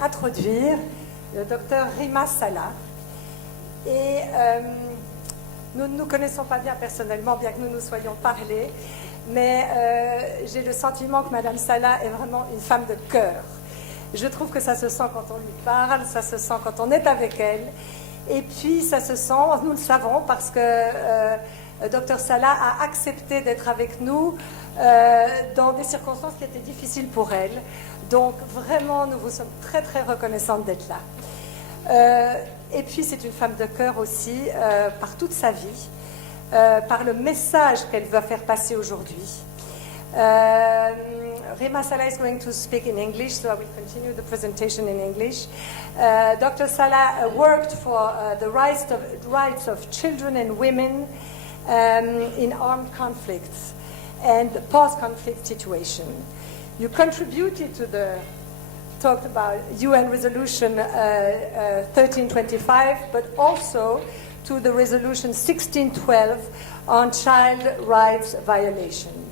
introduire le docteur Rima Salah. Et nous ne nous connaissons pas bien personnellement, bien que nous nous soyons parlé, mais j'ai le sentiment que Madame Salah est vraiment une femme de cœur. Je trouve que ça se sent quand on lui parle, ça se sent quand on est avec elle, et puis ça se sent, nous le savons, parce que Dr Salah a accepté d'être avec nous dans des circonstances qui étaient difficiles pour elle. Donc vraiment, nous vous sommes très très reconnaissantes d'être là. Et puis c'est une femme de cœur aussi, par toute sa vie, par le message qu'elle va faire passer aujourd'hui. Rima Salah is going to speak in English, so I will continue the presentation in English. Dr. Salah worked for the rights of children and women in armed conflicts and post-conflict situation. You contributed to the talked about UN Resolution 1325, but also to the Resolution 1612 on child rights violation.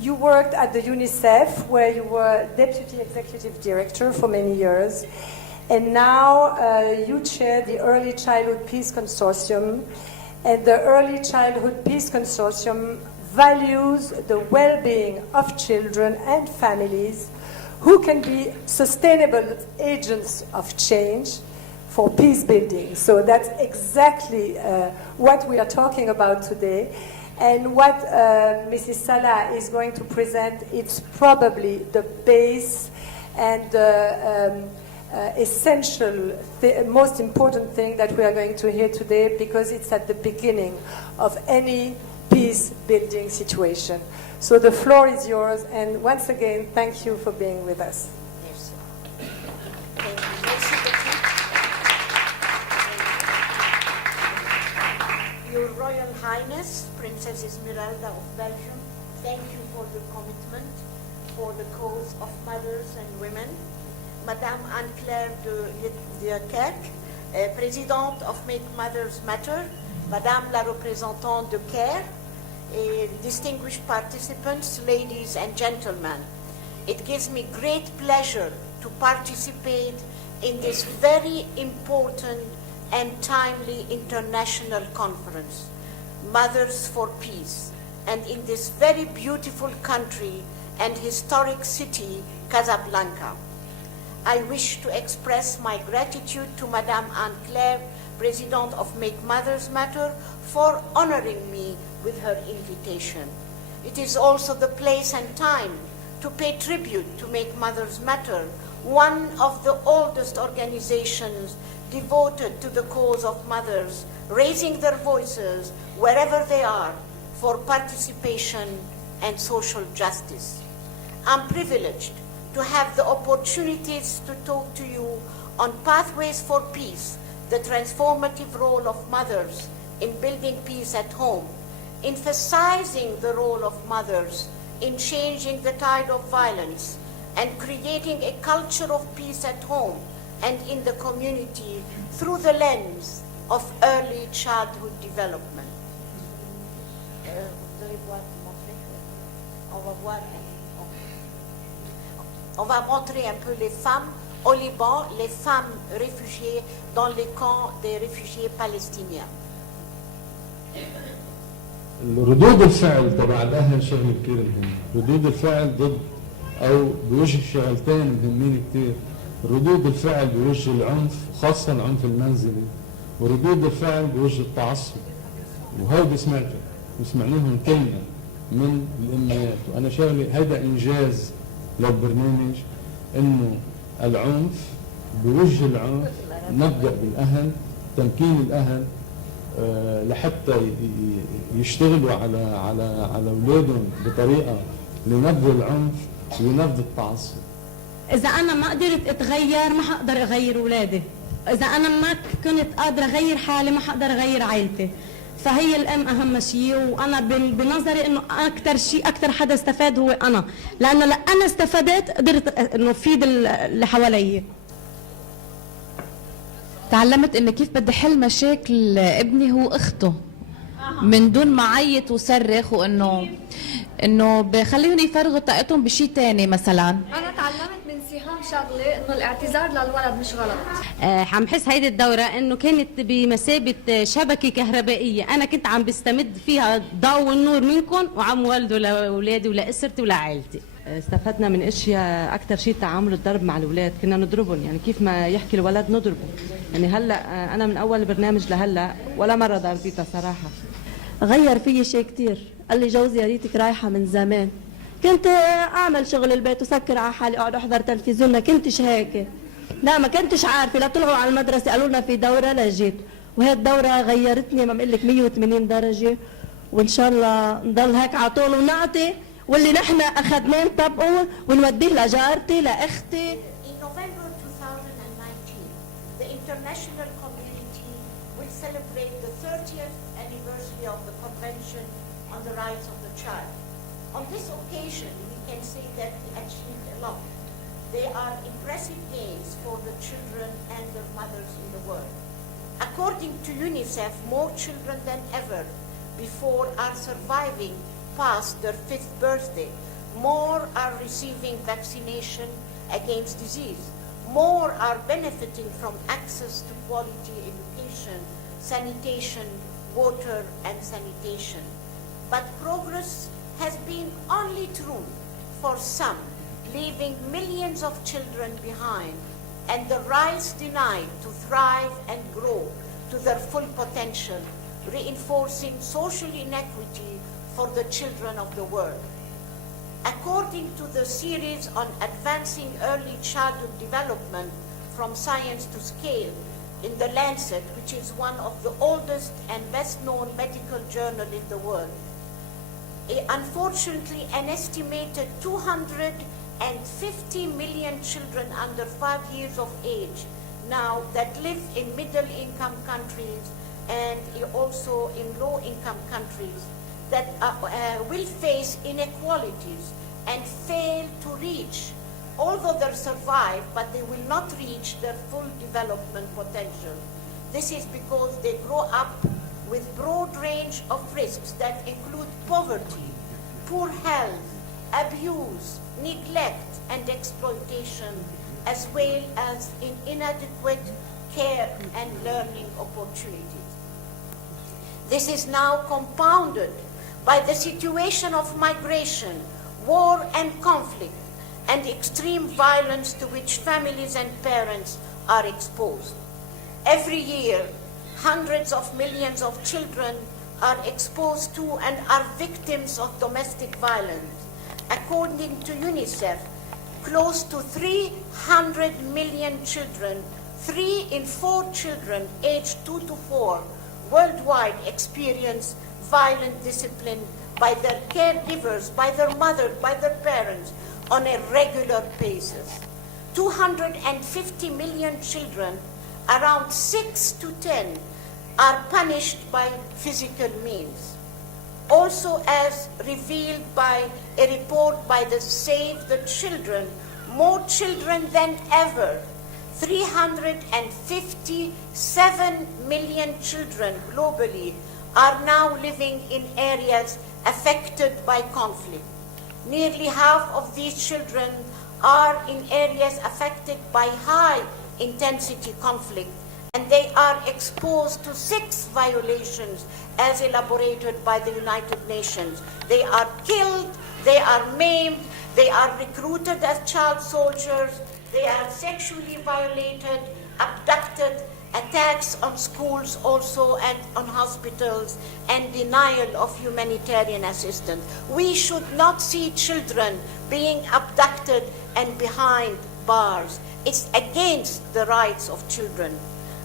You worked at the UNICEF, where you were Deputy Executive Director for many years, and now you chair the Early Childhood Peace Consortium, and the Early Childhood Peace Consortium values the well-being of children and families who can be sustainable agents of change for peace building. So that's exactly what we are talking about today. And what Mrs. Salah is going to present, it's probably the base and the essential, most important thing that we are going to hear today, because it's at the beginning of any peace-building situation. So the floor is yours, and once again, thank you for being with us. Yes. Your Royal Highness, Princess Esmeralda of Belgium, thank you for your commitment for the cause of mothers and women. Madame Anne-Claire de Kerk, Présidente of Make Mothers Matter, Madame la Représentante de CARE, distinguished participants, ladies and gentlemen. It gives me great pleasure to participate in this very important and timely international conference, Mothers4Peace, and in this very beautiful country and historic city, Casablanca. I wish to express my gratitude to Madame Anne-Claire, President of Make Mothers Matter, for honoring me with her invitation. It is also the place and time to pay tribute to Make Mothers Matter, one of the oldest organizations devoted to the cause of mothers, raising their voices wherever they are for participation and social justice. I'm privileged to have the opportunities to talk to you on Pathways for Peace, the transformative role of mothers in building peace at home, emphasizing the role of mothers in changing the tide of violence and creating a culture of peace at home and in the community through the lens of early childhood development. On va montrer un peu les femmes au Liban, les femmes réfugiées dans les camps des réfugiés palestiniens. ردود الفعل تبع الاهل شغله كثير مهم، ردود الفعل ضد او بوجه شغلتين مهمين كثير، ردود الفعل بوجه العنف خاصه العنف المنزلي، وردود الفعل بوجه التعصب. وهودي سمعناهم كلنا من الامهات، وانا شغلي هذا انجاز للبرنامج، انه العنف بوجه العنف نبدا بالاهل، تمكين الاهل لحتى يشتغلوا على اولادهم بطريقه لنبذ العنف ولنبذ التعصب. اذا انا ما قدرت اتغير ما حقدر اغير اولادي، اذا انا ما كنت قادره اغير حالي ما حقدر اغير عائلتي. فهي الام اهم شيء، وانا بنظري انه اكثر حدا استفاد هو انا، لانه انا استفدت قدرت انه افيد اللي حوالي. تعلمت ان كيف بدي حل مشاكل ابني هو اخته من دون ما عيط وصرخ، وانه بخليهم يفرغوا طاقتهم بشيء ثاني. مثلا انا تعلمت من سي شغله انه الاعتذار للولد مش غلط. عم حس هيدي الدورة انه كانت بمثابة شبكة كهربائية، انا كنت عم بستمد فيها ضوء والنور منكم وعم والده لاولادي ولاسرتي ولعائلتي. استفدنا من اشياء اكثر شيء تعامل الضرب مع الاولاد، كنا نضربهم يعني كيف ما يحكي الولد نضربه. يعني هلا انا من اول البرنامج لهلا ولا مره ضربتها صراحه. غير فيي شيء كتير، قال لي جوزي يا ريتك رايحه من زمان. كنت اعمل شغل البيت وسكر على حالي اقعد احضر تلفزيون، ما كنتش هيك. لا ما كنتش عارفه، لا طلعوا على المدرسه قالوا لنا في دوره لجيت، وهي الدوره غيرتني ما بقول لك 180 درجه، وان شاء الله نضل هيك على طول ونعطي واللي نحن اخذناه نطبقه ونوديه لجارتي لاختي. In November 2019, the international community will celebrate the 30th anniversary of the Convention on the Rights of the Child. On this occasion, we can say that we achieved a lot. They are impressive gains for the children and their mothers in the world. According to UNICEF, more children than ever before are surviving past their 5th birthday. More are receiving vaccination against disease. More are benefiting from access to quality education, sanitation, water and sanitation. But progress has been only true for some, leaving millions of children behind and the rights denied to thrive and grow to their full potential, reinforcing social inequity for the children of the world. According to the series on advancing early childhood development from science to scale in the Lancet, which is one of the oldest and best-known medical journals in the world, unfortunately an estimated 250 million children under 5 years of age now that live in middle-income countries and also in low-income countries that will face inequalities and fail to reach, although they survive, but they will not reach their full development potential. This is because they grow up with broad range of risks that include poverty, poor health, abuse, neglect, and exploitation, as well as inadequate care and learning opportunities. This is now compounded by the situation of migration, war and conflict, and extreme violence to which families and parents are exposed. Every year, hundreds of millions of children are exposed to and are victims of domestic violence. According to UNICEF, close to 300 million children, 3 in 4 children aged 2 to 4 worldwide experience violent discipline by their caregivers, by their mother, by their parents on a regular basis. 250 million children, around 6 to 10, are punished by physical means. Also, as revealed by a report by the Save the Children, more children than ever, 357 million children globally are now living in areas affected by conflict. Nearly half of these children are in areas affected by high intensity conflict, and they are exposed to 6 violations as elaborated by the United Nations. They are killed, they are maimed, they are recruited as child soldiers, they are sexually violated, abducted, attacks on schools also and on hospitals, and denial of humanitarian assistance. We should not see children being abducted and behind bars. It's against the rights of children.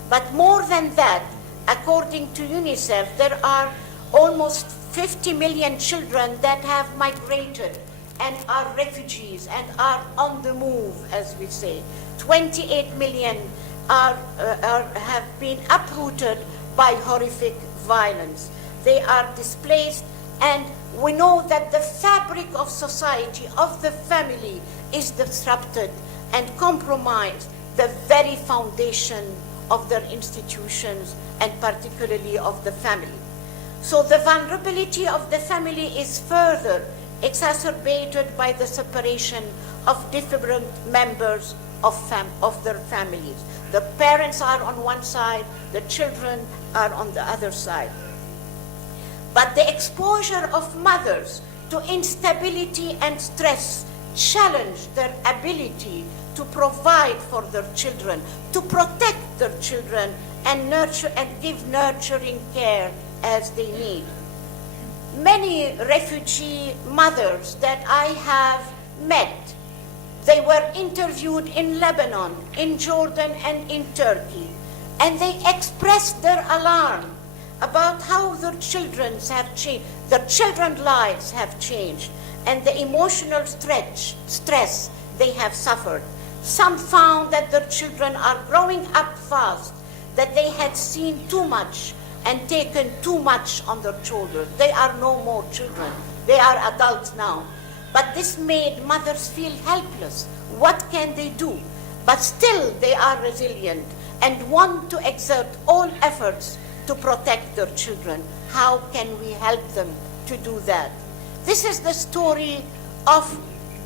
But more than that, according to UNICEF, there are almost 50 million children that have migrated and are refugees and are on the move, as we say. 28 million have been uprooted by horrific violence. They are displaced, and we know that the fabric of society, of the family, is disrupted and compromised, the very foundation of their institutions and particularly of the family. So the vulnerability of the family is further exacerbated by the separation of different members of their families. The parents are on one side, the children are on the other side. But the exposure of mothers to instability and stress challenge their ability to provide for their children, to protect their children, and nurture and give nurturing care as they need. Many refugee mothers that I have met, they were interviewed in Lebanon, in Jordan, and in Turkey, and they expressed their alarm about how their children's lives have changed, and the emotional stress they have suffered. Some found that their children are growing up fast, that they had seen too much and taken too much on their shoulders. They are no more children. They are adults now. But this made mothers feel helpless. What can they do? But still they are resilient and want to exert all efforts to protect their children. How can we help them to do that? This is the story of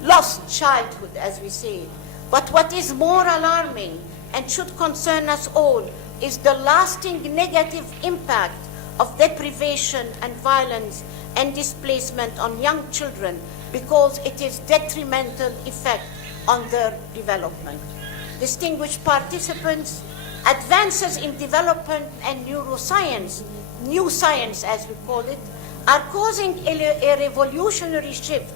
lost childhood, as we say. But what is more alarming and should concern us all is the lasting negative impact of deprivation and violence and displacement on young children, because it is detrimental effect on their development. Distinguished participants, advances in development and neuroscience, new science as we call it, are causing a revolutionary shift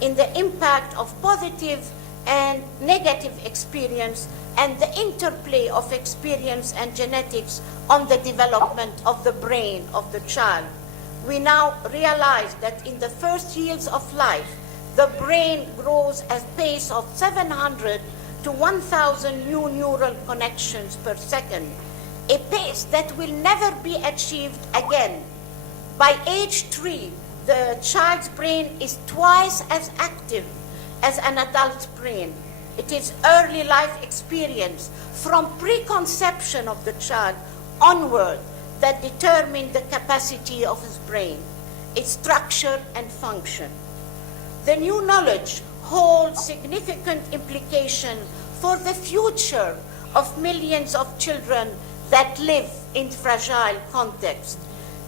in the impact of positive and negative experience and the interplay of experience and genetics on the development of the brain of the child. We now realize that in the first years of life, the brain grows at a pace of 700 to 1,000 new neural connections per second, a pace that will never be achieved again. By age 3, the child's brain is twice as active as an adult's brain. It is early life experience from preconception of the child onward that determine the capacity of his brain, its structure and function. The new knowledge holds significant implication for the future of millions of children that live in fragile contexts,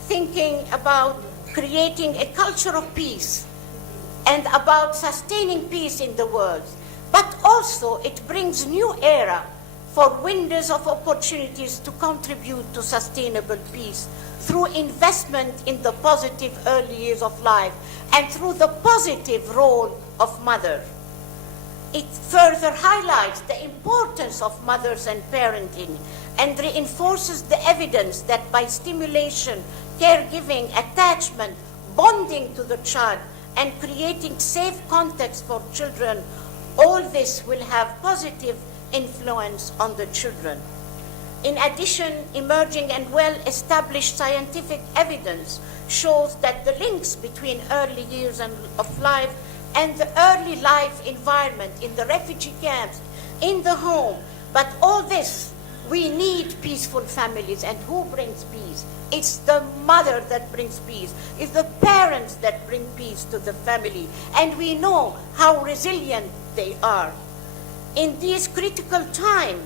thinking about creating a culture of peace and about sustaining peace in the world. But also it brings new era for windows of opportunities to contribute to sustainable peace through investment in the positive early years of life and through the positive role of mother. It further highlights the importance of mothers and parenting and reinforces the evidence that by stimulation, caregiving, attachment, bonding to the child, and creating safe context for children, all this will have positive influence on the children. In addition, emerging and well-established scientific evidence shows that the links between early years of life and the early life environment in the refugee camps, in the home. But all this, we need peaceful families. And who brings peace? It's the mother that brings peace. It's the parents that bring peace to the family. And we know how resilient they are. In these critical times,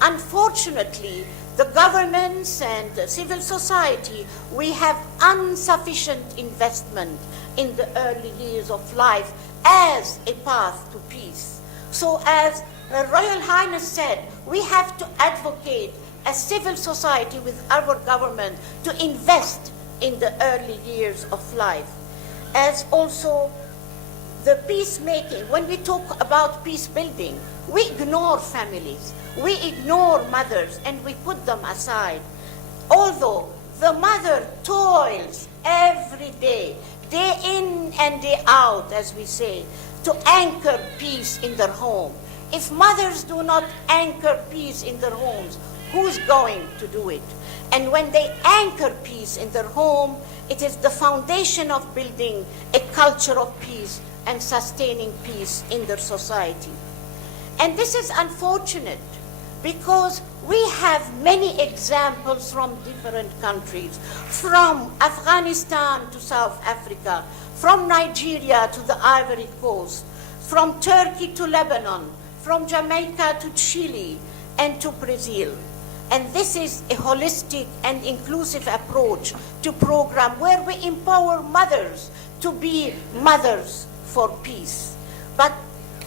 unfortunately, the governments and the civil society, we have insufficient investment in the early years of life as a path to peace. So as Her Royal Highness said, we have to advocate as civil society with our government to invest in the early years of life. As also the peacemaking, when we talk about peace building, we ignore families, we ignore mothers, and we put them aside. Although the mother toils every day, day in and day out, as we say, to anchor peace in their home. If mothers do not anchor peace in their homes, who's going to do it? And when they anchor peace in their home, it is the foundation of building a culture of peace and sustaining peace in their society. And this is unfortunate because we have many examples from different countries, from Afghanistan to South Africa, from Nigeria to the Ivory Coast, from Turkey to Lebanon, from Jamaica to Chile and to Brazil. And this is a holistic and inclusive approach to program where we empower mothers to be mothers for peace. But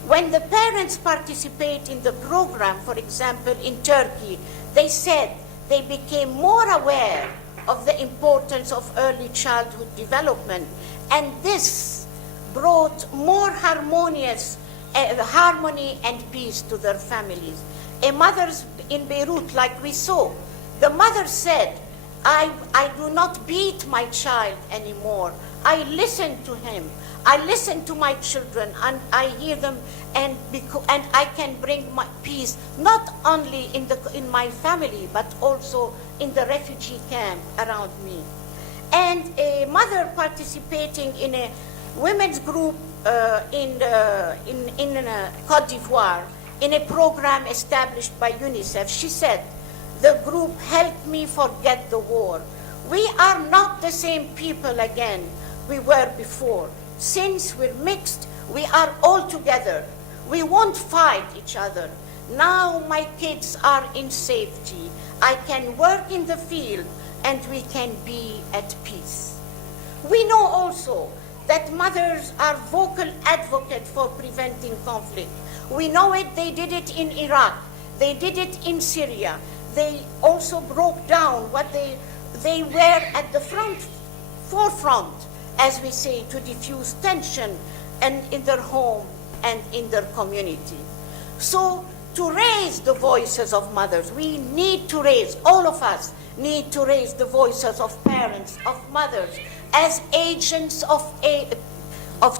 when the parents participate in the program, for example, in Turkey, they said they became more aware of the importance of early childhood development, and this brought more harmony and peace to their families. A mother in Beirut, like we saw, the mother said, I do not beat my child anymore. I listen to him. I listen to my children, and I hear them, and I can bring my peace not only in my family, but also in the refugee camp around me. And a mother participating in a women's group in Côte d'Ivoire, in a program established by UNICEF, she said, the group helped me forget the war. We are not the same people again we were before. Since we're mixed, we are all together. We won't fight each other. Now my kids are in safety. I can work in the field and we can be at peace. We know also that mothers are vocal advocates for preventing conflict. We know it, they did it in Iraq, they did it in Syria. They also broke down what they were at the forefront, as we say, to diffuse tension and in their home and in their community. So to raise the voices of mothers, we need to raise, all of us need to raise the voices of parents, of mothers, as agents of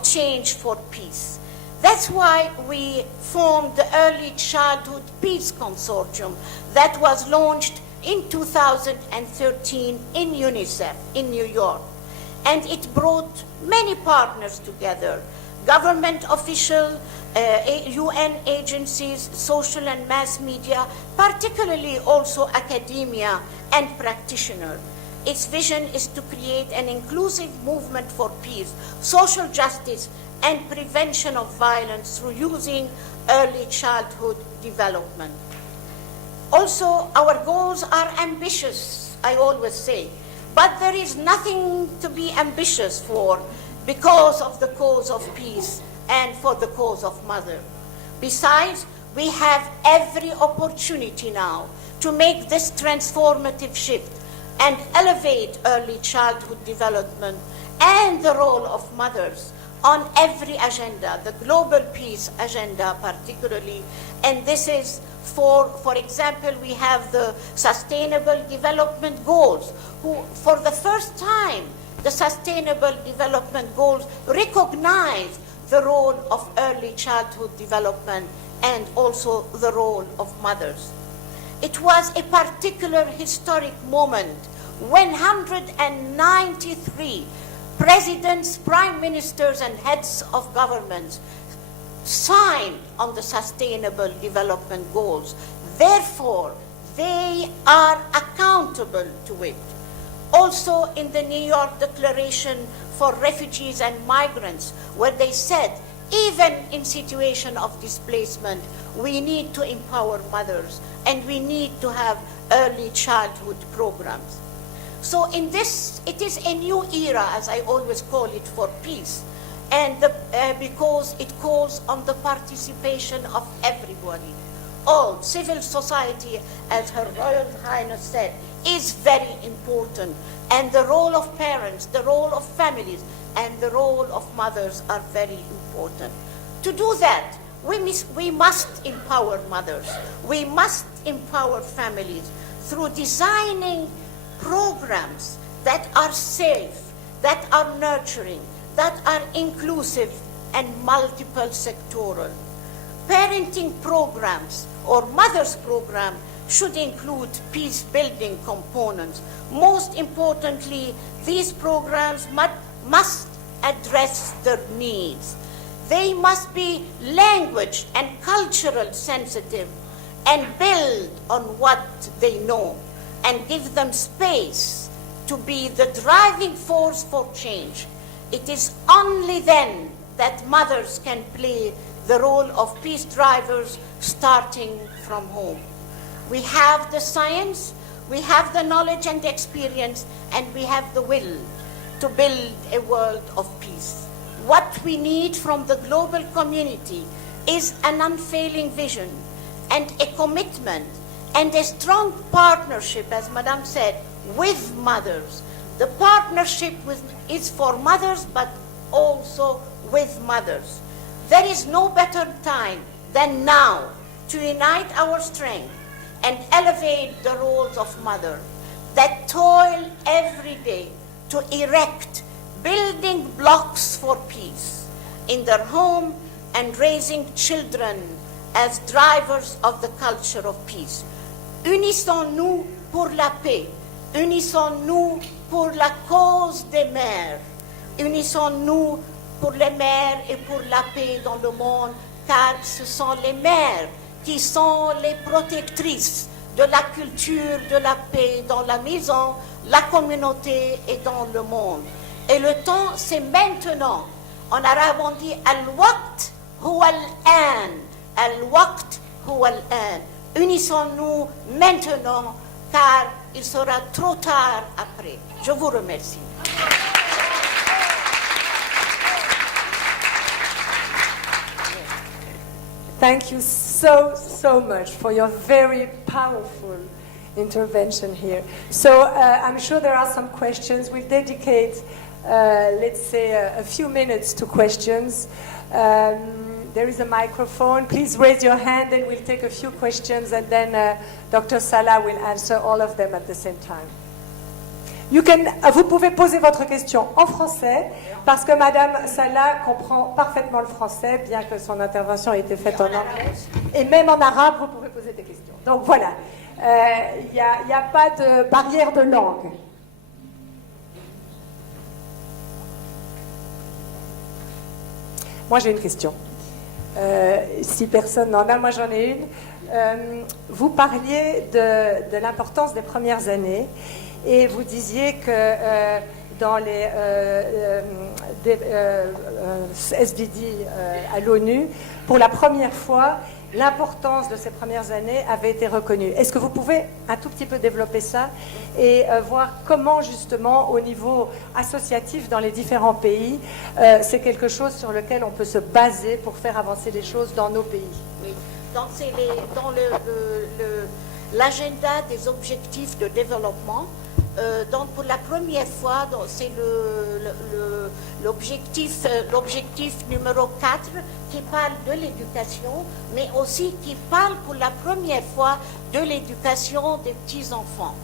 change for peace. That's why we formed the Early Childhood Peace Consortium that was launched in 2013 in UNICEF in New York. And it brought many partners together, government officials, UN agencies, social and mass media, particularly also academia and practitioners. Its vision is to create an inclusive movement for peace, social justice, and prevention of violence through using early childhood development. Also, our goals are ambitious, I always say, but there is nothing to be ambitious for because of the cause of peace and for the cause of mother. Besides, we have every opportunity now to make this transformative shift and elevate early childhood development and the role of mothers on every agenda, the global peace agenda particularly. And this is for example, we have the Sustainable Development Goals, who for the first time, the Sustainable Development Goals recognize the role of early childhood development and also the role of mothers. It was a particular historic moment when 193 presidents, prime ministers, and heads of governments signed on the Sustainable Development Goals. Therefore, they are accountable to it. Also in the New York Declaration for Refugees and Migrants, where they said, even in situation of displacement, we need to empower mothers and we need to have early childhood programs. So in this, it is a new era, as I always call it, for peace, and because it calls on the participation of everybody. All civil society, as Her Royal Highness said, is very important, and the role of parents, the role of families, and the role of mothers are very important. To do that, we must empower mothers. We must empower families through designing programs that are safe, that are nurturing, that are inclusive and multiple sectoral. Parenting programs or mothers program should include peace-building components. Most importantly, these programs must address their needs. They must be language and cultural sensitive and build on what they know and give them space to be the driving force for change. It is only then that mothers can play the role of peace drivers starting from home. We have the science, we have the knowledge and experience, and we have the will to build a world of peace. What we need from the global community is an unfailing vision and a commitment and a strong partnership, as Madame said, with mothers. The partnership is for mothers, but also with mothers. There is no better time than now to unite our strength and elevate the roles of mother that toil every day to erect building blocks for peace in their home and raising children as drivers of the culture of peace. Unissons-nous pour la paix. Unissons-nous pour la cause des mères. Unissons-nous pour les mères et pour la paix dans le monde, car ce sont les mères qui sont les protectrices de la culture de la paix dans la maison, la communauté et dans le monde. Et le temps, c'est maintenant. En arabe, on dit al-waqt huwa al-an. Al-waqt huwa al-an. Unissons-nous maintenant, car il sera trop tard après. Je vous remercie. Thank you so much for your very powerful intervention here. So I'm sure there are some questions. We'll dedicate, let's say, a few minutes to questions. There is a microphone. Please raise your hand and we'll take a few questions, and then Dr. Salah will answer all of them at the same time. Vous pouvez poser votre question en français, parce que Madame Salah comprend parfaitement le français, bien que son intervention ait été faite en anglais. Et même en arabe, vous pouvez poser des questions. Donc voilà, il n'y a pas de barrière de langue. Moi, j'ai une question. Si personne n'en a, moi j'en ai une. Vous parliez de l'importance des premières années. Et vous disiez que dans les SDG à l'ONU, pour la première fois, l'importance de ces premières années avait été reconnue. Est-ce que vous pouvez un tout petit peu développer ça et voir comment justement au niveau associatif dans les différents pays, c'est quelque chose sur lequel on peut se baser pour faire avancer les choses dans nos pays? Oui. Donc c'est dans l'agenda des objectifs de développement. Donc pour la première fois, c'est l'objectif numéro 4 qui parle de l'éducation, mais aussi qui parle pour la première fois de l'éducation des petits-enfants,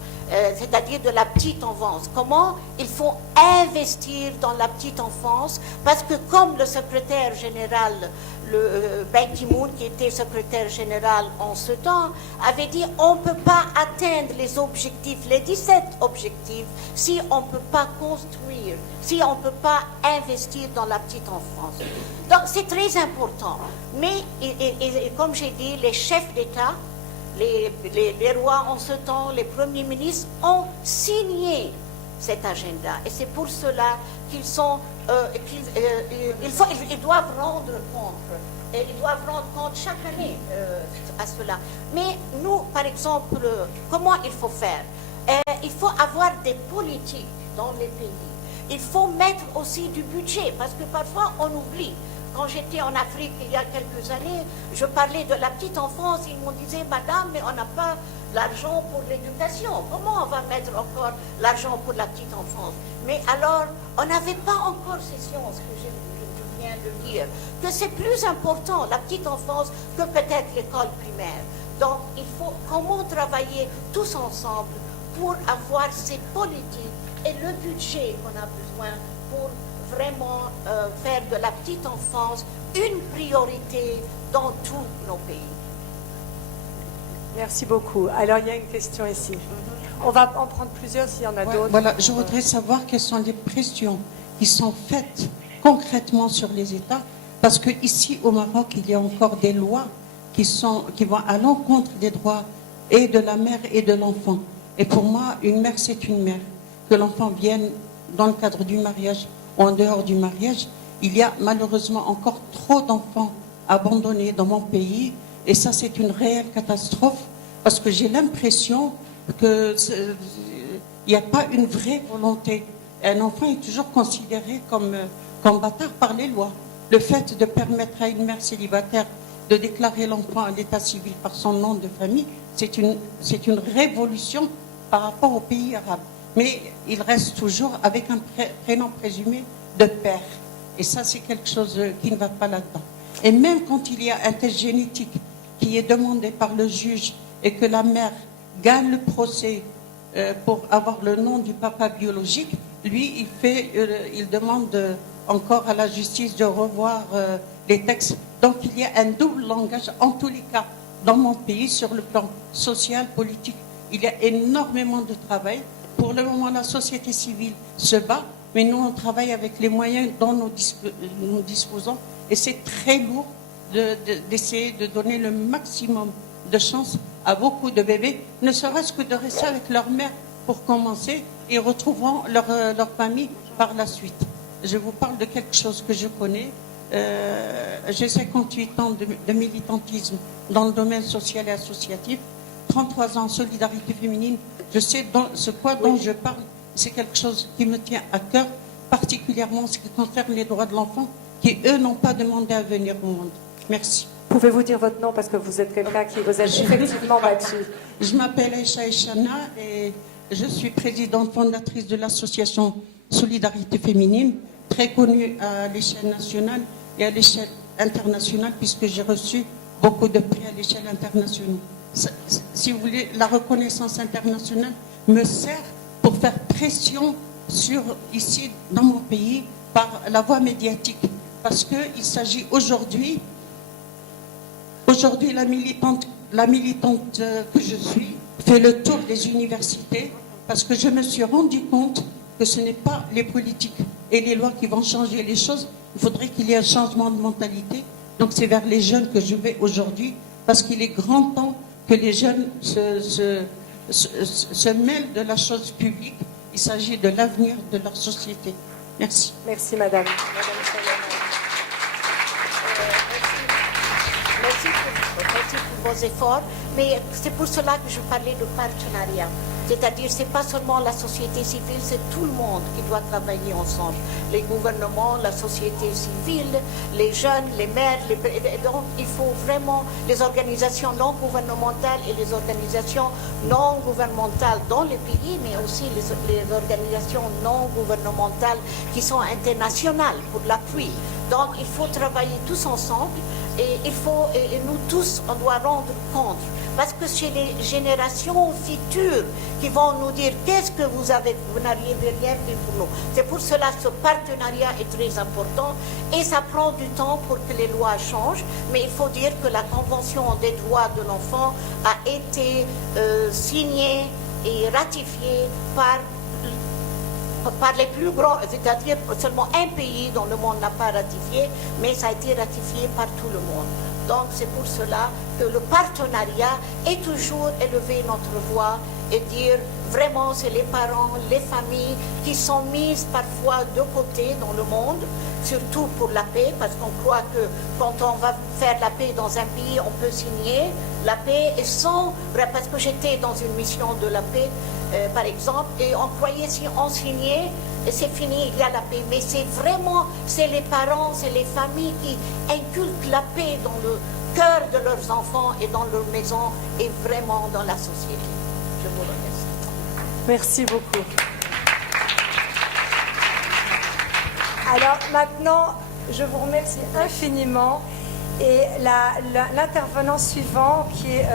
c'est-à-dire de la petite enfance. Comment il faut investir dans la petite enfance, parce que comme le secrétaire général, Ben Ki-moon, qui était secrétaire général en ce temps, avait dit on ne peut pas atteindre les objectifs, les 17 objectifs, si on ne peut pas construire, si on ne peut pas investir dans la petite enfance. Donc c'est très important. Mais, et comme j'ai dit, les chefs d'État, les rois en ce temps, les premiers ministres ont signé cet agenda. Et c'est pour cela qu'ils sont, ils doivent rendre compte. Et ils doivent rendre compte chaque année à cela. Mais nous, par exemple, comment il faut faire? Il faut avoir des politiques dans les pays. Il faut mettre aussi du budget, parce que parfois on oublie. Quand j'étais en Afrique il y a quelques années, je parlais de la petite enfance. Ils m'ont dit, madame, mais on n'a pas l'argent pour l'éducation. Comment on va mettre encore l'argent pour la petite enfance? Mais alors, on n'avait pas encore ces sciences que je viens de dire, que c'est plus important, la petite enfance, que peut-être l'école primaire. Donc, il faut comment travailler tous ensemble pour avoir ces politiques et le budget qu'on a besoin pour vraiment faire de la petite enfance une priorité dans tous nos pays. Merci beaucoup. Alors, il y a une question ici. On va en prendre plusieurs s'il y en a d'autres. Voilà, je voudrais savoir quelles sont les pressions qui sont faites concrètement sur les États, parce qu'ici au Maroc, il y a encore des lois qui vont à l'encontre des droits et de la mère et de l'enfant. Et pour moi, une mère, c'est une mère. Que l'enfant vienne dans le cadre du mariage ou en dehors du mariage, il y a malheureusement encore trop d'enfants abandonnés dans mon pays. Et ça, c'est une réelle catastrophe parce que j'ai l'impression qu'il n'y a pas une vraie volonté. Un enfant est toujours considéré comme bâtard par les lois. Le fait de permettre à une mère célibataire de déclarer l'enfant à l'état civil par son nom de famille, c'est une révolution par rapport aux pays arabes. Mais il reste toujours avec un prénom présumé de père. Et ça, c'est quelque chose qui ne va pas là-dedans. Et même quand il y a un test génétique qui est demandé par le juge et que la mère gagne le procès pour avoir le nom du papa biologique, lui, il demande encore à la justice de revoir les textes. Donc il y a un double langage, en tous les cas, dans mon pays, sur le plan social, politique. Il y a énormément de travail. Pour le moment, la société civile se bat, mais nous, on travaille avec les moyens dont nous disposons. Et c'est très lourd d'essayer de donner le maximum de chance à beaucoup de bébés, ne serait-ce que de rester avec leur mère pour commencer et retrouveront leur famille par la suite. Je vous parle de quelque chose que je connais. J'ai 58 ans de militantisme dans le domaine social et associatif, 33 ans en solidarité féminine. Je sais dont je parle, c'est quelque chose qui me tient à cœur, particulièrement ce qui concerne les droits de l'enfant, qui, eux, n'ont pas demandé à venir au monde. Merci. Pouvez-vous dire votre nom parce que vous êtes quelqu'un qui vous êtes effectivement battu. Je m'appelle Aïcha Echana et je suis présidente fondatrice de l'association Solidarité féminine, très connue à l'échelle nationale et à l'échelle internationale, puisque j'ai reçu beaucoup de prix à l'échelle internationale. Si vous voulez, la reconnaissance internationale me sert pour faire pression ici, dans mon pays, par la voie médiatique. Parce qu'il s'agit aujourd'hui, la militante que je suis fait le tour des universités, parce que je me suis rendu compte que ce n'est pas les politiques et les lois qui vont changer les choses. Il faudrait qu'il y ait un changement de mentalité. Donc c'est vers les jeunes que je vais aujourd'hui, parce qu'il est grand temps que les jeunes se mêlent de la chose publique. Il s'agit de l'avenir de leur société. Merci. Merci, madame. Merci pour vos efforts, mais c'est pour cela que je parlais de partenariat. C'est-à-dire, ce n'est pas seulement la société civile, c'est tout le monde qui doit travailler ensemble. Les gouvernements, la société civile, les jeunes, les maires. Donc, il faut vraiment les organisations non gouvernementales et les organisations non gouvernementales dans les pays, mais aussi les organisations non gouvernementales qui sont internationales pour l'appui. Donc, il faut travailler tous ensemble et nous tous, on doit rendre compte. Parce que c'est les générations futures qui vont nous dire qu'est-ce que vous n'arrivez rien fait pour nous. C'est pour cela que ce partenariat est très important et ça prend du temps pour que les lois changent. Mais il faut dire que la Convention des droits de l'enfant a été signée et ratifiée par les plus grands, c'est-à-dire seulement un pays dans le monde n'a pas ratifié, mais ça a été ratifié par tout le monde. Donc c'est pour cela que le partenariat est toujours élever notre voix et dire vraiment c'est les parents, les familles qui sont mises parfois de côté dans le monde, surtout pour la paix, parce qu'on croit que quand on va faire la paix dans un pays, on peut signer la paix et sans... Parce que j'étais dans une mission de la paix, par exemple, et on croyait si on signait, et c'est fini, il y a la paix. Mais c'est vraiment, c'est les parents, c'est les familles qui inculquent la paix dans le cœur de leurs enfants et dans leur maison et vraiment dans la société. Je vous remercie. Merci beaucoup. Alors maintenant, je vous remercie infiniment. Et l'intervenant suivant, qui est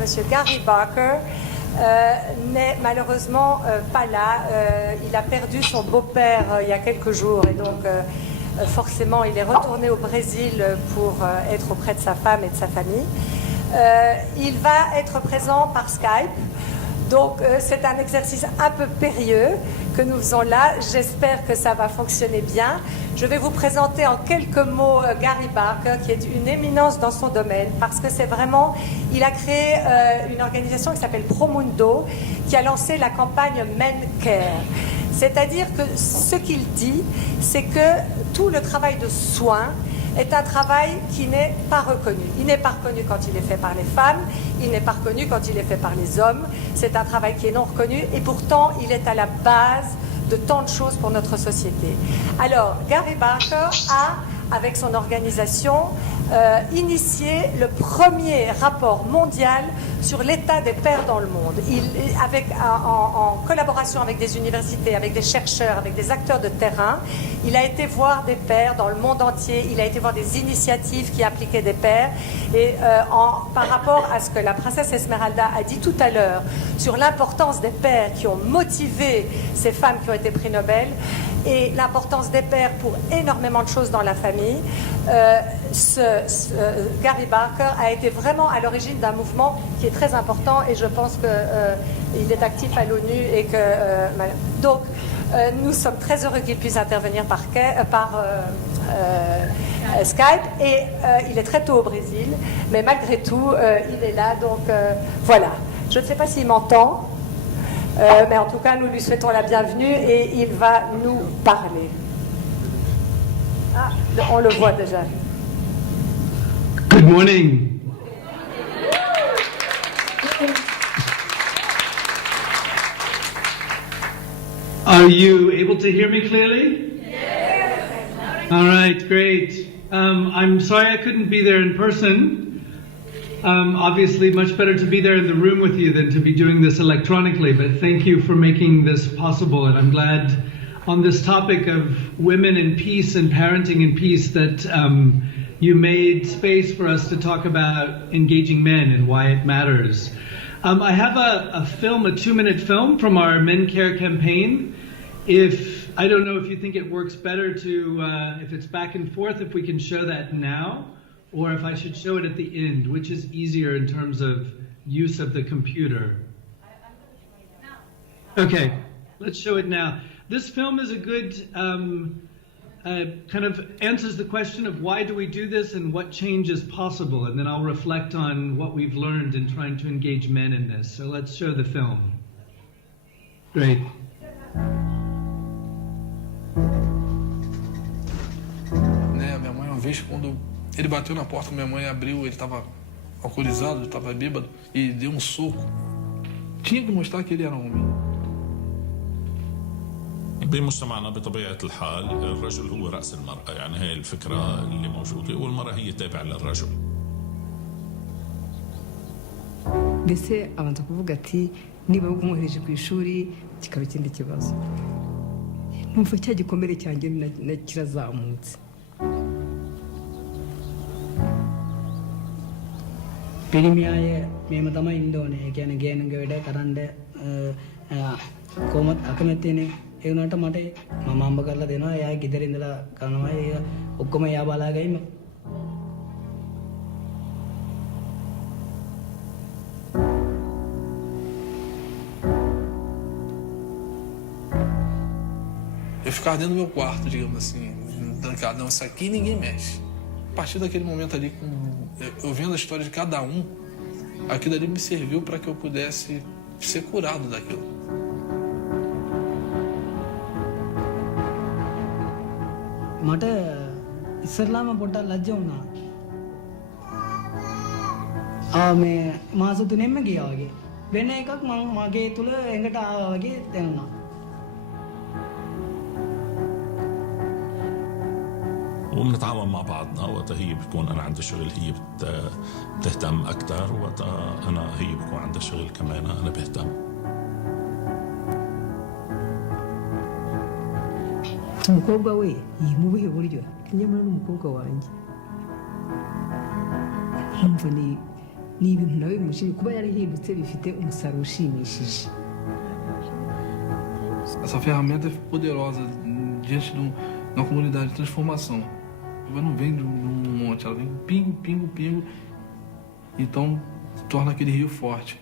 M. Gary Barker, n'est malheureusement pas là. Il a perdu son beau-père il y a quelques jours et donc forcément il est retourné au Brésil pour être auprès de sa femme et de sa famille. Il va être présent par Skype. Donc c'est un exercice un peu périlleux que nous faisons là. J'espère que ça va fonctionner bien. Je vais vous présenter en quelques mots Gary Barker, qui est une éminence dans son domaine, parce que c'est vraiment... Il a créé une organisation qui s'appelle Promundo, qui a lancé la campagne Men Care. C'est-à-dire que ce qu'il dit, c'est que tout le travail de soins est un travail qui n'est pas reconnu. Il n'est pas reconnu quand il est fait par les femmes, il n'est pas reconnu quand il est fait par les hommes. C'est un travail qui est non reconnu et pourtant il est à la base de tant de choses pour notre société. Alors, Gary Barker a, avec son organisation, initié le premier rapport mondial sur l'état des pères dans le monde. En collaboration avec des universités, avec des chercheurs, avec des acteurs de terrain, il a été voir des pères dans le monde entier, il a été voir des initiatives qui impliquaient des pères. Et par rapport à ce que la princesse Esmeralda a dit tout à l'heure sur l'importance des pères qui ont motivé ces femmes qui ont été prix Nobel, et l'importance des pères pour énormément de choses dans la famille, Gary Barker a été vraiment à l'origine d'un mouvement qui est très important et je pense qu'il est actif à l'ONU et que donc nous sommes très heureux qu'il puisse intervenir par Skype et il est très tôt au Brésil, mais malgré tout il est là, donc voilà. Je ne sais pas s'il m'entend. Mais en tout cas, nous lui souhaitons la bienvenue et il va nous parler. Ah, on le voit déjà. Good morning. Are you able to hear me clearly? Yes. All right, great. I'm sorry I couldn't be there in person. Obviously, much better to be there in the room with you than to be doing this electronically, but thank you for making this possible. And I'm glad on this topic of women in peace and parenting in peace that you made space for us to talk about engaging men and why it matters. I have a film, a 2-minute film from our Men Care campaign. I don't know if you think it works better to, if it's back and forth, if we can show that now, or if I should show it at the end, which is easier in terms of use of the computer. Okay, let's show it now. This film is a good, kind of answers the question of why do we do this and what change is possible, and then I'll reflect on what we've learned in trying to engage men in this. So let's show the film. Great. Minha mãe, uma vez, quando ele bateu na porta, minha mãe abriu, ele estava alcoolizado, estava bêbado e deu um soco. Tinha que mostrar que ele era homem. بمجتمعنا بطبيعة الحال الرجل هو رأس المرأة، يعني هي الفكرة اللي موجودة والمرأة هي تابعة للرجل. mbese abanza kuvuga ati niba umwohereje ku ishuri kikaba ikindi kibazo, numva cya gikomere cyanjye kirazamutse. පිරිමියාය මේම තමයි ඉන්න ඕනේ. ඒ කියන්නේ ගෑනුන්ගේ වැඩ කරන්න කොහොමද අකමැත්තේනේ. ඒ වුණාට මට මම අම්බ කරලා දෙනවා. එයා ගෙදර ඉඳලා කරනවා. ඒ ඔක්කොම එයා බලාගයිම. Eu ficava dentro do meu quarto, digamos assim, trancado. Não, isso aqui ninguém mexe. A partir daquele momento ali, eu vendo a história de cada um, aquilo ali me serviu para que eu pudesse ser curado daquilo. මට ඉස්සරලාම පොඩ්ඩක් ලැජ්ජ වුණා. මේ මාස 3ෙම ගියා වගේ. වෙන එකක් මගේ තුල එඟට ආවා වගේ දැනුණා. وبنتعاون مع بعضنا، وقت هي بتكون انا عندي شغل هي بتهتم اكثر، وقت هي بكون عندها شغل كمان انا بهتم. umukobwa we yimubihe buryo nyamara n'umukobwa wanjye nkumva ni ibintu nawe bimushimye kuba yarahindutse bifite umusaruro ushimishije. Essa ferramenta é poderosa diante de uma comunidade de transformação. Ela não vem de um monte, ela vem pingo, pingo, pingo, então torna aquele rio forte.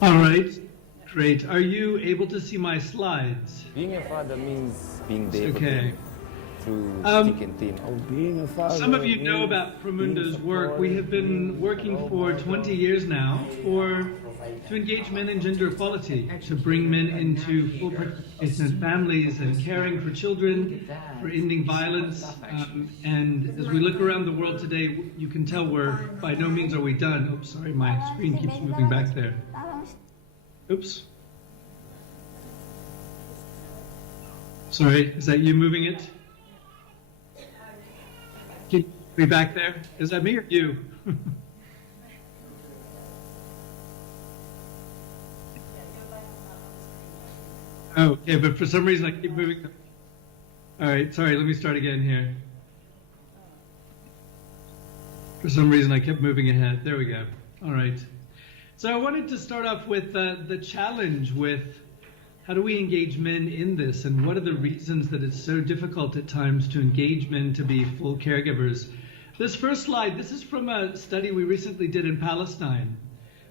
All right, Great. Are you able to see my slides? Being a father means being there Okay. through thick and thin. being a father. Some of you know about Promundo's work. We have been working for 20 years now to engage men in gender equality, to bring men into full participation in families and caring for children, for ending violence. And as we look around the world today, you can tell by no means are we done. Oops, sorry, my screen keeps moving back there. Oops. Sorry, is that you moving it? Can you be back there? Is that me or you? Oh, okay, but for some reason I keep moving. All right, sorry, let me start again here. For some reason I kept moving ahead. There we go. All right. So I wanted to start off with the challenge with how do we engage men in this, and what are the reasons that it's so difficult at times to engage men to be full caregivers. This first slide, this is from a study we recently did in Palestine.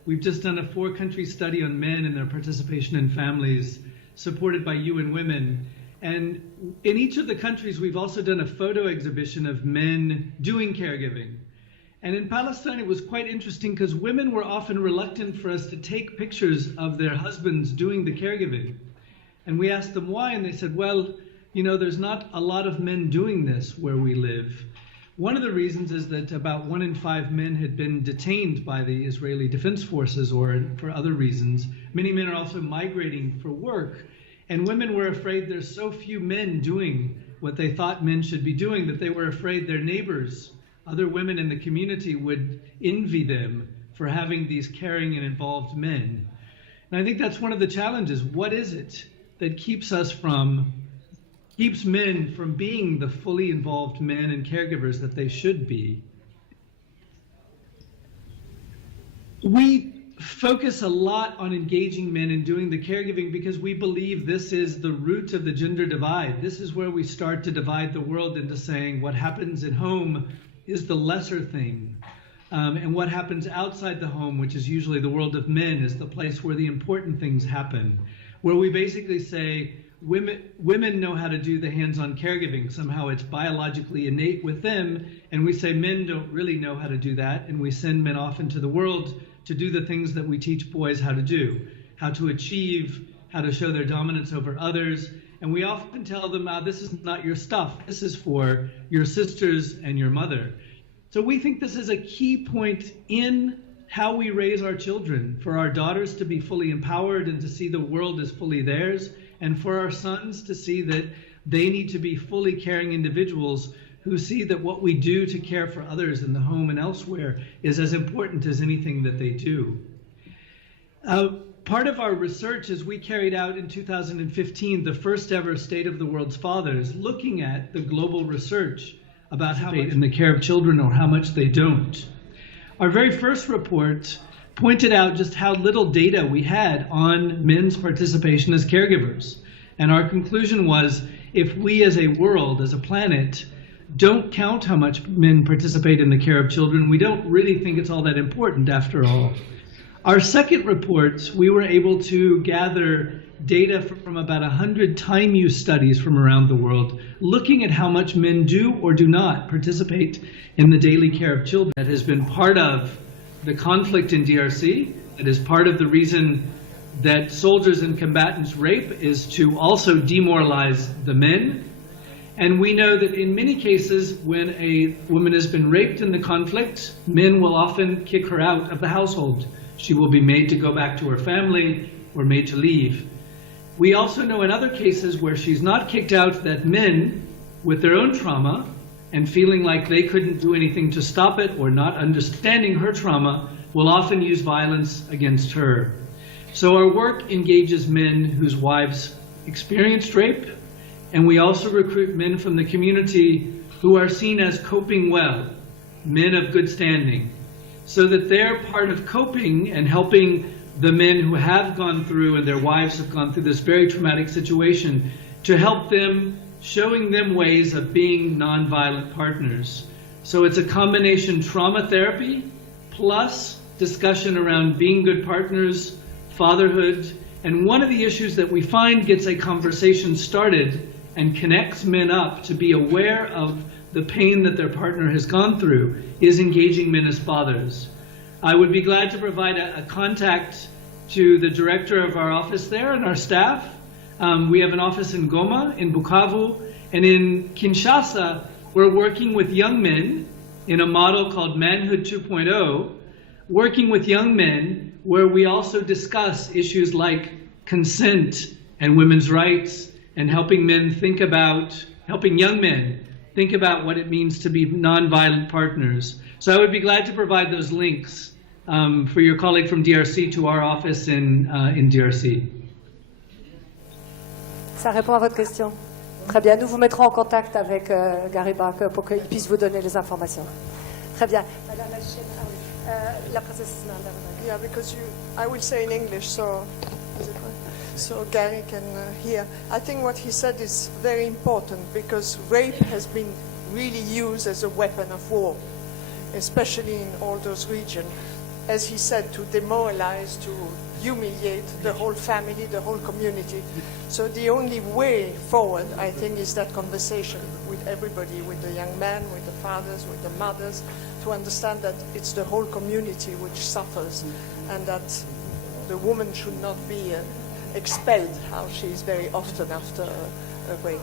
We've just done a 4-country study on men and their participation in families, supported by UN Women. And in each of the countries, we've also done a photo exhibition of men doing caregiving. And in Palestine, it was quite interesting because women were often reluctant for us to take pictures of their husbands doing the caregiving. And we asked them why, and they said, well, you know, there's not a lot of men doing this where we live. One of the reasons is that about 1 in 5 men had been detained by the Israeli Defense Forces or for other reasons. Many men are also migrating for work, and women were afraid there's so few men doing what they thought men should be doing that they were afraid their neighbors, other women in the community, would envy them for having these caring and involved men. And I think that's one of the challenges. What is it that keeps men from being the fully involved men and caregivers that they should be? We focus a lot on engaging men and doing the caregiving because we believe this is the root of the gender divide. This is where we start to divide the world into saying what happens at home is the lesser thing. And what happens outside the home, which is usually the world of men, is the place where the important things happen. Where we basically say women know how to do the hands-on caregiving. Somehow it's biologically innate with them. And we say men don't really know how to do that. And we send men off into the world to do the things that we teach boys how to do. How to achieve, how to show their dominance over others. And we often tell them, this is not your stuff. This is for your sisters and your mother. So we think this is a key point in how we raise our children, for our daughters to be fully empowered and to see the world as fully theirs, and for our sons to see that they need to be fully caring individuals who see that what we do to care for others in the home and elsewhere is as important as anything that they do. Part of our research is we carried out in 2015 the first ever State of the World's Fathers, looking at the global research about how much in the care of children or how much they don't. Our very first report pointed out just how little data we had on men's participation as caregivers. And our conclusion was, if we as a world, as a planet, don't count how much men participate in the care of children, we don't really think it's all that important after all. Our second report, we were able to gather data from about 100 time use studies from around the world, looking at how much men do or do not participate in the daily care of children. That has been part of the conflict in DRC. It is part of the reason that soldiers and combatants rape, is to also demoralize the men. And we know that in many cases, when a woman has been raped in the conflict, men will often kick her out of the household. She will be made to go back to her family or made to leave. We also know in other cases where she's not kicked out, that men, with their own trauma and feeling like they couldn't do anything to stop it or not understanding her trauma, will often use violence against her. So our work engages men whose wives experienced rape, and we also recruit men from the community who are seen as coping well, men of good standing, so that they're part of coping and helping the men who have gone through and their wives have gone through this very traumatic situation, to help them, showing them ways of being nonviolent partners. So it's a combination trauma therapy plus discussion around being good partners, fatherhood, And one of the issues that we find gets a conversation started and connects men up to be aware of the pain that their partner has gone through is engaging men as fathers. I would be glad to provide a contact to the director of our office there and our staff. We have an office in Goma, in Bukavu, and in Kinshasa, we're working with young men in a model called Manhood 2.0, working with young men where we also discuss issues like consent and women's rights and helping young men think about what it means to be nonviolent partners. So I would be glad to provide those links for your colleague from DRC to our office in DRC. Ça répond à votre question. Très bien. Nous vous mettrons en contact avec Gary Barker pour qu'il puisse vous donner les informations. Très bien. Madame la princesse. Yeah, because I will say in English, so Gary can hear. I think what he said is very important because rape has been really used as a weapon of war, especially in all those regions. As he said, to demoralize, to humiliate the whole family, the whole community. So the only way forward, I think, is that conversation with everybody, with the young men, with the fathers, with the mothers, to understand that it's the whole community which suffers and that the woman should not be expelled, how she is very often after a rape.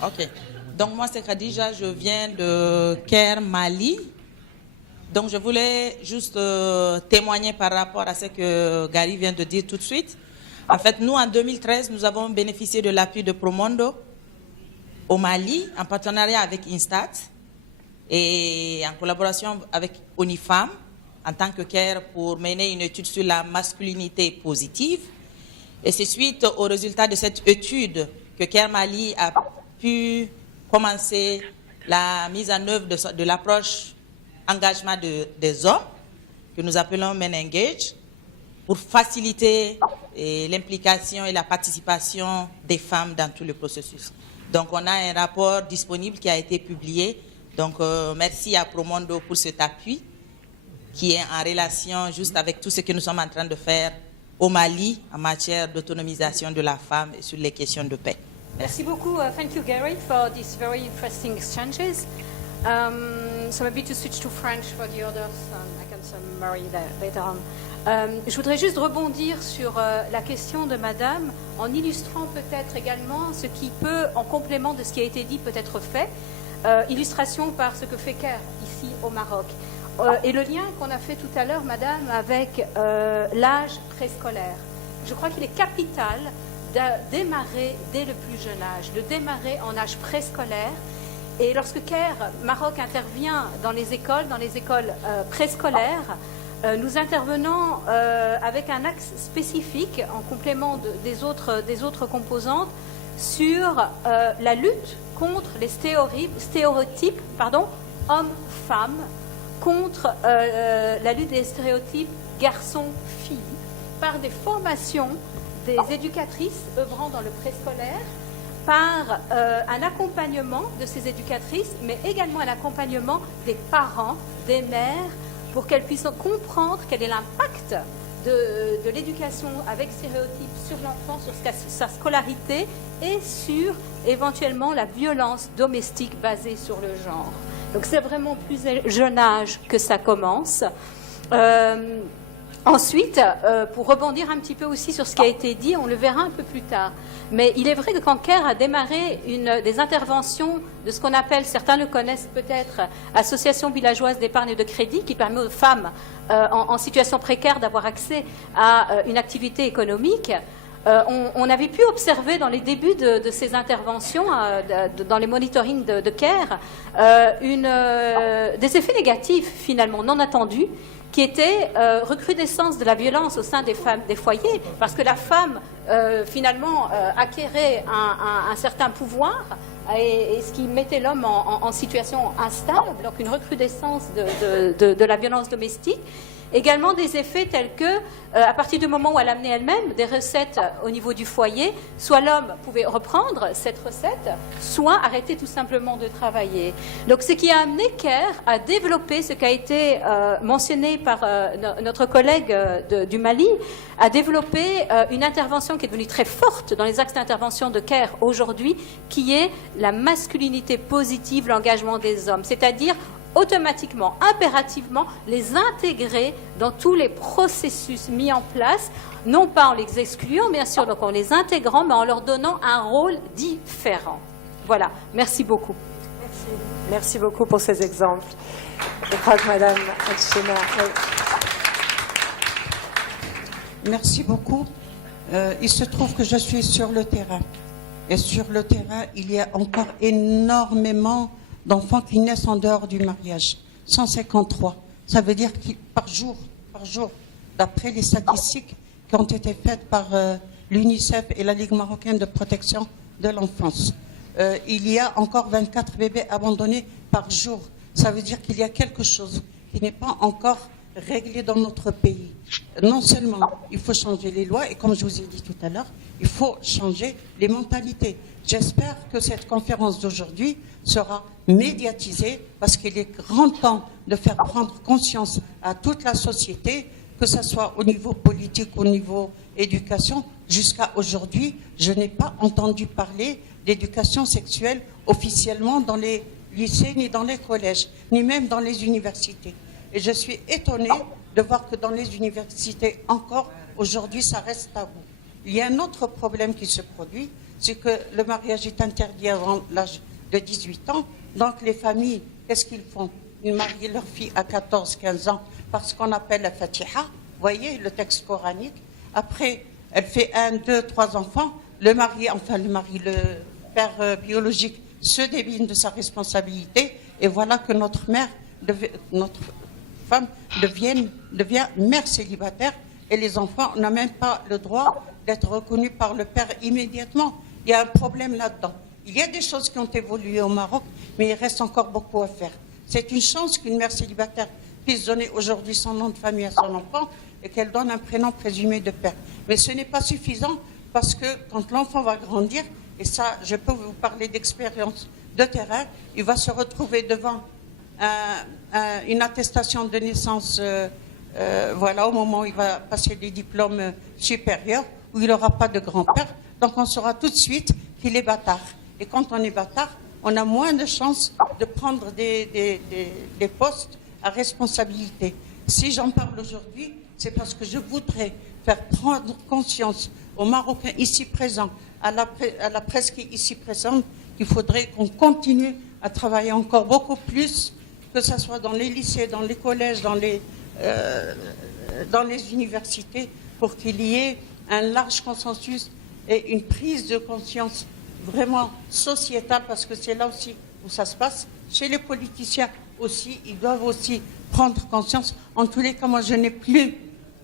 Ok. Donc moi c'est Khadija, je viens de Caire, Mali. Donc je voulais juste témoigner par rapport à ce que Gary vient de dire tout de suite. En fait, nous en 2013, nous avons bénéficié de l'appui de Promundo au Mali, en partenariat avec Instat et en collaboration avec ONIFAM en tant que CARE pour mener une étude sur la masculinité positive. Et c'est suite au résultat de cette étude que CARE Mali a pu commencer la mise en œuvre de l'approche engagement des hommes, que nous appelons Men Engage, pour faciliter l'implication et la participation des femmes dans tout le processus. Donc on a un rapport disponible qui a été publié. Donc merci à Promundo pour cet appui qui est en relation juste avec tout ce que nous sommes en train de faire au Mali en matière d'autonomisation de la femme et sur les questions de paix. Merci beaucoup. Thank you, Gary, for these very interesting exchanges. So maybe to switch to French for the others, I can summary that later on. Je voudrais juste rebondir sur la question de Madame en illustrant peut-être également ce qui peut, en complément de ce qui a été dit, peut être fait. Illustration par ce que fait CARE ici au Maroc. Et le lien qu'on a fait tout à l'heure, Madame, avec l'âge préscolaire. Je crois qu'il est capital de démarrer dès le plus jeune âge, de démarrer en âge préscolaire. Et lorsque CARE Maroc intervient dans les écoles préscolaires, nous intervenons avec un axe spécifique, en complément des autres composantes, sur la lutte contre les stéréotypes hommes-femmes, contre la lutte des stéréotypes garçons-filles, par des formations des éducatrices œuvrant dans le préscolaire, par un accompagnement de ces éducatrices, mais également un accompagnement des parents, des mères, pour qu'elles puissent comprendre quel est l'impact de l'éducation avec stéréotypes sur l'enfant, sur sa scolarité et sur éventuellement la violence domestique basée sur le genre. Donc c'est vraiment plus jeune âge que ça commence. Ensuite, pour rebondir un petit peu aussi sur ce qui a été dit, on le verra un peu plus tard, mais il est vrai que quand CARE a démarré des interventions de ce qu'on appelle, certains le connaissent peut-être, Association villageoise d'épargne et de crédit, qui permet aux femmes en situation précaire d'avoir accès à une activité économique, on avait pu observer dans les débuts de ces interventions, dans les monitorings de CARE, des effets négatifs finalement non attendus, qui était recrudescence de la violence au sein des foyers, parce que la femme, finalement, acquérait un certain pouvoir, et ce qui mettait l'homme en situation instable, donc une recrudescence de la violence domestique. Également des effets tels que, à partir du moment où elle amenait elle-même des recettes au niveau du foyer, soit l'homme pouvait reprendre cette recette, soit arrêter tout simplement de travailler. Donc ce qui a amené CARE à développer ce qui a été mentionné par notre collègue du Mali, à développer une intervention qui est devenue très forte dans les axes d'intervention de CARE aujourd'hui, qui est la masculinité positive, l'engagement des hommes, c'est-à-dire automatiquement, impérativement, les intégrer dans tous les processus mis en place, non pas en les excluant, bien sûr, donc en les intégrant, mais en leur donnant un rôle différent. Voilà, merci beaucoup. Merci, merci beaucoup pour ces exemples. Je crois que Madame Achena... Merci beaucoup. Il se trouve que je suis sur le terrain. Et sur le terrain, il y a encore énormément d'enfants qui naissent en dehors du mariage. 153. Ça veut dire que par jour, d'après les statistiques qui ont été faites par l'UNICEF et la Ligue marocaine de protection de l'enfance, il y a encore 24 bébés abandonnés par jour. Ça veut dire qu'il y a quelque chose qui n'est pas encore réglé dans notre pays. Non seulement il faut changer les lois, et comme je vous ai dit tout à l'heure, il faut changer les mentalités. J'espère que cette conférence d'aujourd'hui sera médiatisée, parce qu'il est grand temps de faire prendre conscience à toute la société, que ce soit au niveau politique, au niveau éducation. Jusqu'à aujourd'hui, je n'ai pas entendu parler d'éducation sexuelle officiellement dans les lycées, ni dans les collèges, ni même dans les universités. Et je suis étonnée de voir que dans les universités, encore aujourd'hui, ça reste tabou. Il y a un autre problème qui se produit, c'est que le mariage est interdit avant l'âge de 18 ans. Donc les familles, qu'est-ce qu'ils font? Ils marient leur fille à 14-15 ans par ce qu'on appelle la Fatiha, vous voyez, le texte coranique. Après, elle fait 1, 2, 3 enfants. Le père biologique se débine de sa responsabilité. Et voilà que notre femme devient mère célibataire, et les enfants n'ont même pas le droit d'être reconnus par le père immédiatement. Il y a un problème là-dedans. Il y a des choses qui ont évolué au Maroc, mais il reste encore beaucoup à faire. C'est une chance qu'une mère célibataire puisse donner aujourd'hui son nom de famille à son enfant et qu'elle donne un prénom présumé de père. Mais ce n'est pas suffisant, parce que quand l'enfant va grandir, et ça, je peux vous parler d'expérience de terrain, il va se retrouver devant une attestation de naissance, voilà, au moment où il va passer des diplômes supérieurs, où il n'aura pas de grand-père. Donc on saura tout de suite qu'il est bâtard. Et quand on est bâtard, on a moins de chances de prendre des postes à responsabilité. Si j'en parle aujourd'hui, c'est parce que je voudrais faire prendre conscience aux Marocains ici présents, à la presse qui est ici présente, qu'il faudrait qu'on continue à travailler encore beaucoup plus, que ce soit dans les lycées, dans les collèges, dans les universités, pour qu'il y ait un large consensus et une prise de conscience vraiment sociétale, parce que c'est là aussi où ça se passe. Chez les politiciens aussi, ils doivent aussi prendre conscience. En tous les cas, moi, je n'ai plus,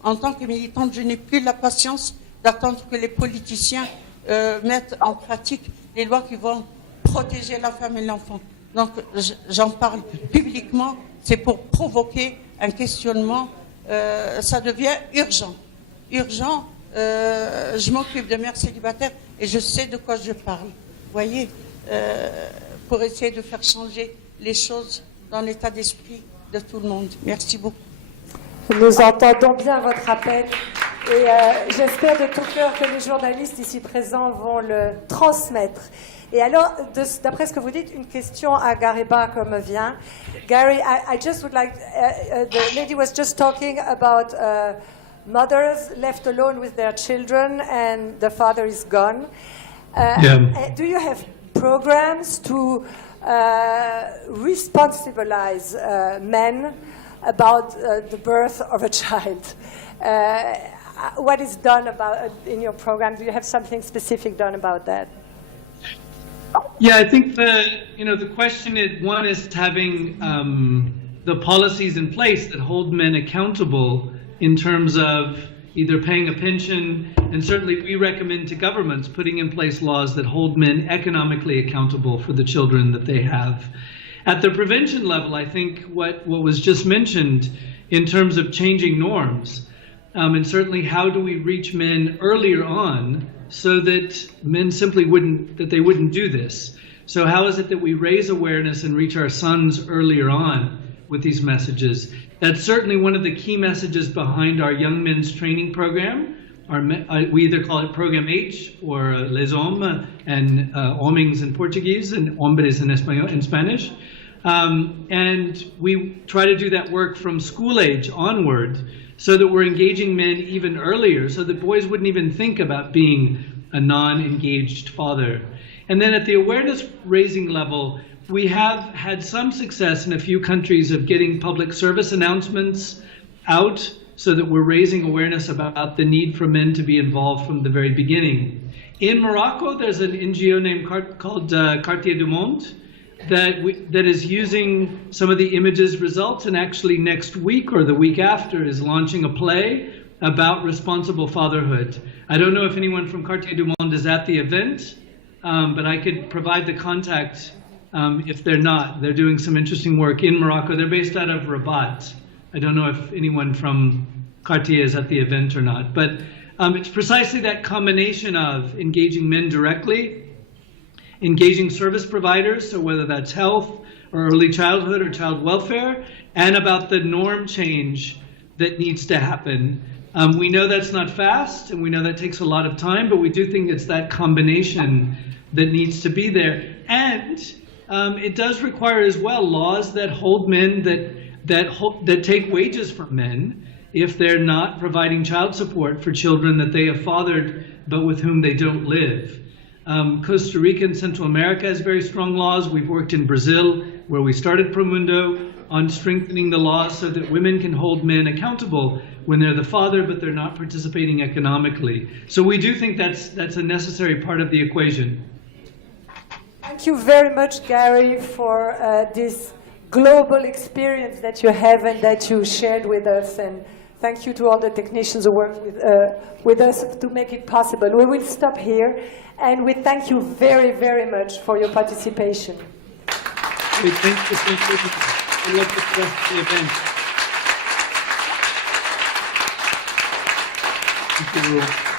en tant que militante, je n'ai plus la patience d'attendre que les politiciens mettent en pratique les lois qui vont protéger la femme et l'enfant. Donc, j'en parle publiquement, c'est pour provoquer un questionnement. Ça devient urgent. Urgent, je m'occupe de mères célibataires et je sais de quoi je parle. Vous voyez, pour essayer de faire changer les choses dans l'état d'esprit de tout le monde. Merci beaucoup. Nous entendons bien votre appel et j'espère de tout cœur que les journalistes ici présents vont le transmettre. Et alors, d'après ce que vous dites, une question à Gariba comme vient. Gary, I just would like, the lady was just talking about mothers left alone with their children and the father is gone. Do you have programs to responsibilize men about the birth of a child? What is done about in your program? Do you have something specific done about that? Yeah, I think the question is, one is having the policies in place that hold men accountable in terms of either paying a pension, and certainly we recommend to governments putting in place laws that hold men economically accountable for the children that they have. At the prevention level, I think what was just mentioned in terms of changing norms. And certainly, how do we reach men earlier on so that men simply wouldn't do this? So how is it that we raise awareness and reach our sons earlier on with these messages? That's certainly one of the key messages behind our young men's training program. We either call it Program H or Les Hommes, and Homens in Portuguese and Hombres in Spanish. And we try to do that work from school age onward so that we're engaging men even earlier, so that boys wouldn't even think about being a non-engaged father. And then at the awareness raising level, we have had some success in a few countries of getting public service announcements out so that we're raising awareness about the need for men to be involved from the very beginning. In Morocco, there's an NGO called Quartier du Monde that is using some of the images results, and actually next week or the week after is launching a play about responsible fatherhood. I don't know if anyone from Quartier du Monde is at the event, but I could provide the contact if they're not. They're doing some interesting work in Morocco. They're based out of Rabat. I don't know if anyone from Cartier is at the event or not, but it's precisely that combination of engaging men directly, engaging service providers, so whether that's health or early childhood or child welfare, and about the norm change that needs to happen. We know that's not fast, and we know that takes a lot of time, but we do think it's that combination that needs to be there. And it does require as well laws that hold men, that take wages from men if they're not providing child support for children that they have fathered but with whom they don't live. Costa Rica and Central America has very strong laws. We've worked in Brazil, where we started Promundo, on strengthening the laws so that women can hold men accountable when they're the father but they're not participating economically. So we do think that's a necessary part of the equation. Thank you very much, Gary, for this global experience that you have and that you shared with us. And thank you to all the technicians who worked with us to make it possible. We will stop here, and we thank you very, very much for your participation. Thank you. Good luck with the rest of the event. Thank you, Rule.